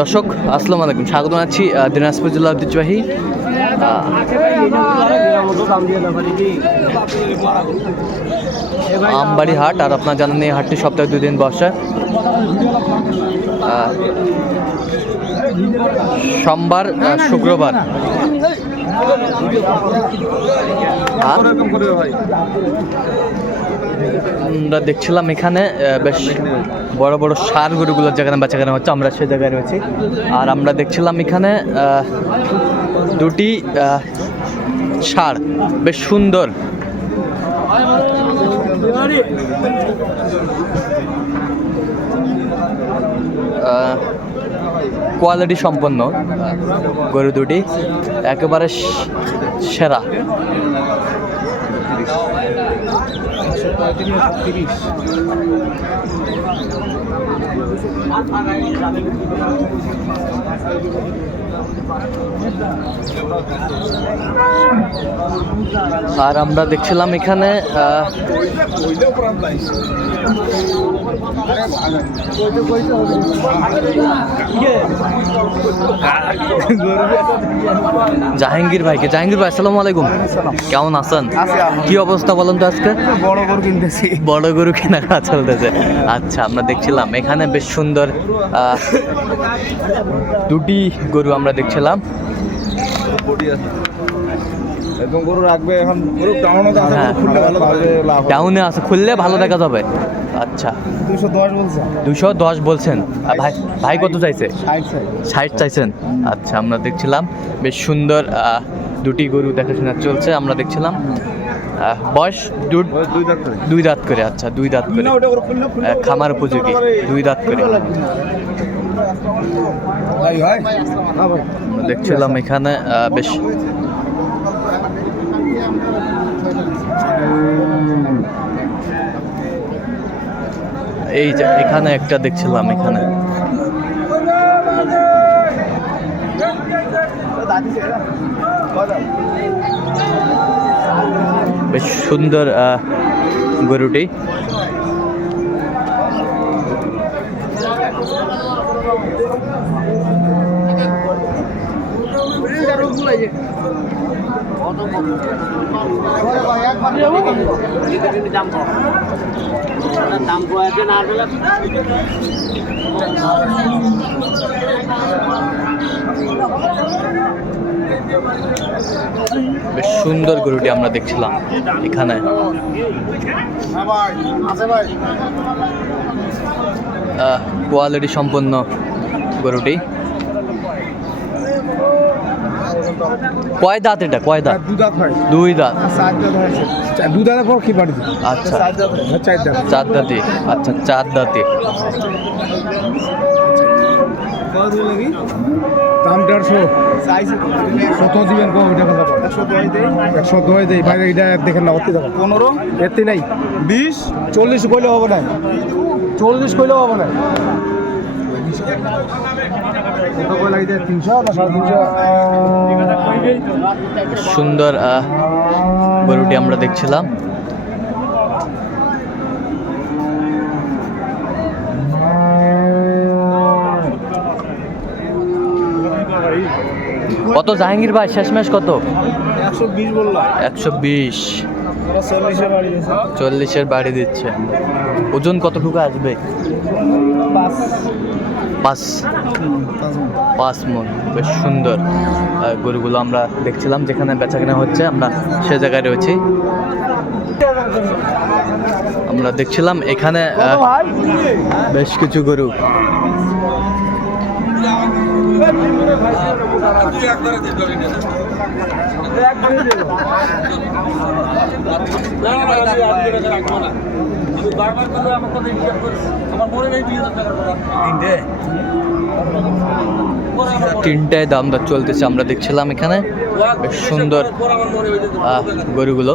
দর্শক আসসালামু আলাইকুম, স্বাগত জানাচ্ছি দিনাজপুর জেলা ঐতিহ্যবাহী আমবাড়ি হাট। আর আপনার জানেন এই হাটটি সপ্তাহে 2 দিন বসে, সোমবার শুক্রবার। আমরা দেখছিলাম এখানে বেশ বড় বড় ষাঁড় গরুগুলোর যেখানে বেচাকেনা হচ্ছে, আমরা সে জায়গায় রয়েছি। আর আমরা দেখছিলাম এখানে দুটি ষাঁড় বেশ সুন্দর, কোয়ালিটি সম্পন্ন গরু দুটি, একেবারে সেরা। আর আমরা দেখছিলাম এখানে জাহাঙ্গীর ভাইকে। জাহাঙ্গীর ভাই আসসালামু আলাইকুম, কেমন আছেন? কি অবস্থা বলেন তো আজকে? বড় গরু কিনতেছি, বড় গরু কেনাকাটা চলতেছে। আচ্ছা, আমরা দেখছিলাম এখানে বেশ সুন্দর দুটি গরু আমরা দেখছিলাম। গরু রাখবে এখন, গরু ডাউনে আছে, খুললে ভালো দেখা যাবে। আচ্ছা, 210 বলছেন। ভাই ভাই কত চাইছে? 60 চাইছেন। আচ্ছা, আমরা দেখছিলাম বেশ সুন্দর দুটি গরু দেখাশোনা চলছে। আমরা দেখছিলাম বয়স 2 দাঁত করে। আচ্ছা, 2 দাঁত করে, খামার উপযোগী, 2 দাঁত করে। দেখছিলাম এখানে বেশ এই যে এখানে একটা দেখছিলাম, এখানে বেশ সুন্দর গরুটি। বেশ সুন্দর গরুটি আমরা দেখছিলাম এখানে। কোয়ালিটি সম্পন্ন গরুটি। কয় দাঁত এটা? কয় দাঁত? 2 দাঁত। আচ্ছা, 4 দাঁতি। আচ্ছা, 4 দাঁতি। দাম 150 কত দিবেন? 110 দেই ভাই, এটা দেখেন না, 15 এতে নাই, 20 40 কইলে হবে না, 40 কইলে হবে না। সুন্দর গরুটি আমরা দেখছিলাম। কত জাহাঙ্গীর ভাই শেষমেশ কত? 120 বললাম। 120। 40-এর বাড়ি দিচ্ছে। ওজন কতটুকু আসবে? 5 মণ। বেশ সুন্দর গরুগুলো আমরা দেখছিলাম, যেখানে বেচাকেনা হচ্ছে আমরা সে জায়গায় রয়েছি। আমরা দেখছিলাম এখানে বেশ কিছু গরু। তিনটায় দাম দর চলতেছে, আমরা দেখছিলাম এখানে বেশ সুন্দর গরুগুলো।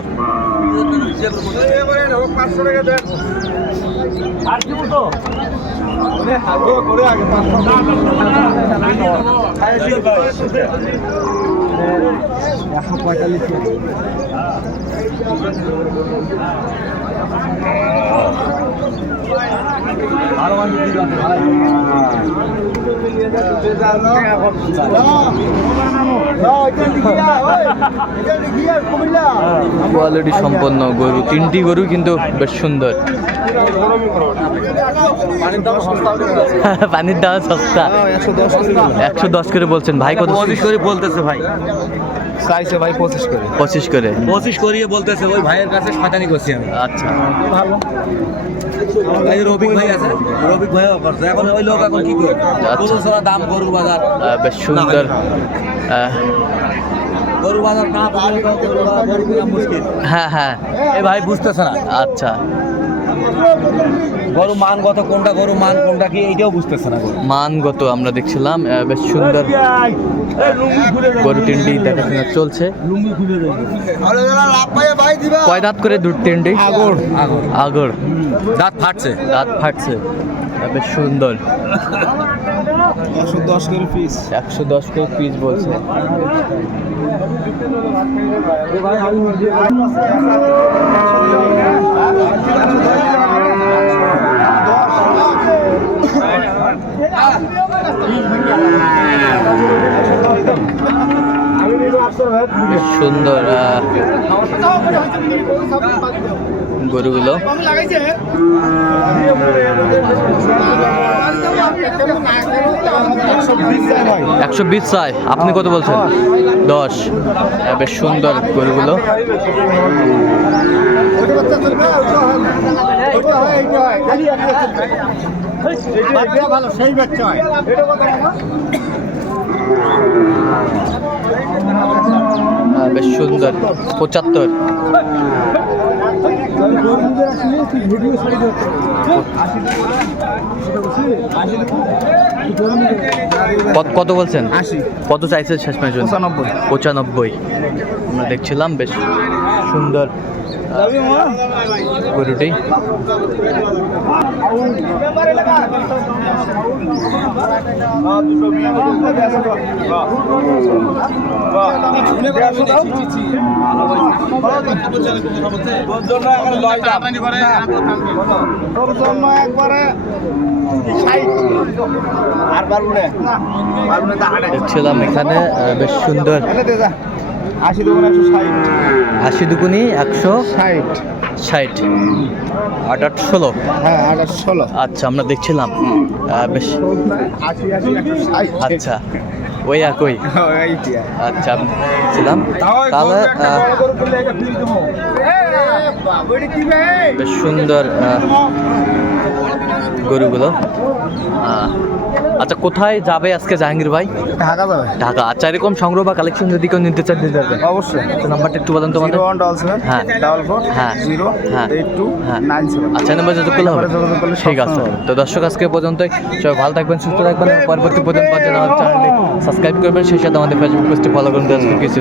কোয়ালিটি সম্পন্ন গরু, তিনটি গরু কিন্তু বেশ সুন্দর। পানির দাম সস্তা, 110 করে বলছেন ভাই। কত 25 করে বলতেছে ভাই, চাইছে ভাই 25 করে। 25 করে 25 করিয়ে বলতেছে। ওই ভাইয়ের কাছে শয়তানি করছি আমি। আচ্ছা এই যে রবিক ভাই আছে, রবিক ভাইও করছে। এখন ওই লোক এখন কি করে গরু ছাড়া দাম, গরুর বাজার বেশ সুন্দর। গরু বাজার না বুঝলে তো গরু কেনা মুশকিল। হ্যাঁ হ্যাঁ, এই ভাই বুঝতেছে না আচ্ছা। গরু মানগত কোনটা, গরু মান কোনটা কি এইটাও বুঝতেছে না। মানগত আমরা দেখছিলাম বেশ সুন্দর গরু তিনটি দেখাশোনা চলছে। কয় দাঁত করে দুধ তিনটি? আগর আগর, দাঁত ফাটছে। দাঁত ফাটছে, বেশ সুন্দর। 110 করে পিস। 110 করে পিস বলছে। বেশ সুন্দর গরুগুলো। 120 চাই, আপনি কত বলছেন? 10। বেশ সুন্দর গরুগুলো। বেশ সুন্দর। 75। কত বলছেন? 80। কত চাইছে শেষ পর্যন্ত? 95। আমরা দেখছিলাম বেশ সুন্দর গরুটি। দেখছিলাম এখানে বেশ সুন্দর। 80 দুগুনি 160। 8 16। হ্যাঁ 8 16। আচ্ছা আমরা দেখছিলাম বেশ। 80 আচ্ছা ওই একই। আচ্ছা দেখছিলাম তাহলে বেশ সুন্দর গরুগুলো। আচ্ছা কোথায় যাবে আজকে জাহাঙ্গীর ভাই? ঢাকা যাবে। ঢাকা। আচ্ছা এরকম সংগ্রহ বা কালেকশন যদি কেউ নিতে চান দিতে পারবেন? অবশ্যই। আচ্ছা নাম্বারটা একটু বলেন তোমাদের। 0177 হ্যাঁ 44 হ্যাঁ 0 হ্যাঁ 82 হ্যাঁ 97। আচ্ছা নাম্বার যোগাযোগ করলে হবে? যোগাযোগ করলে ঠিক আছে। তো দর্শক আজকে পর্যন্তই। সবাই ভালো থাকবেন, সুস্থ থাকবেন। পরবর্তী পর্যন্ত আমাদের চ্যানেলটি সাবস্ক্রাইব করবেন, সেই সাথে আমাদের ফেসবুক পেজটি ফলো করুন। কিছু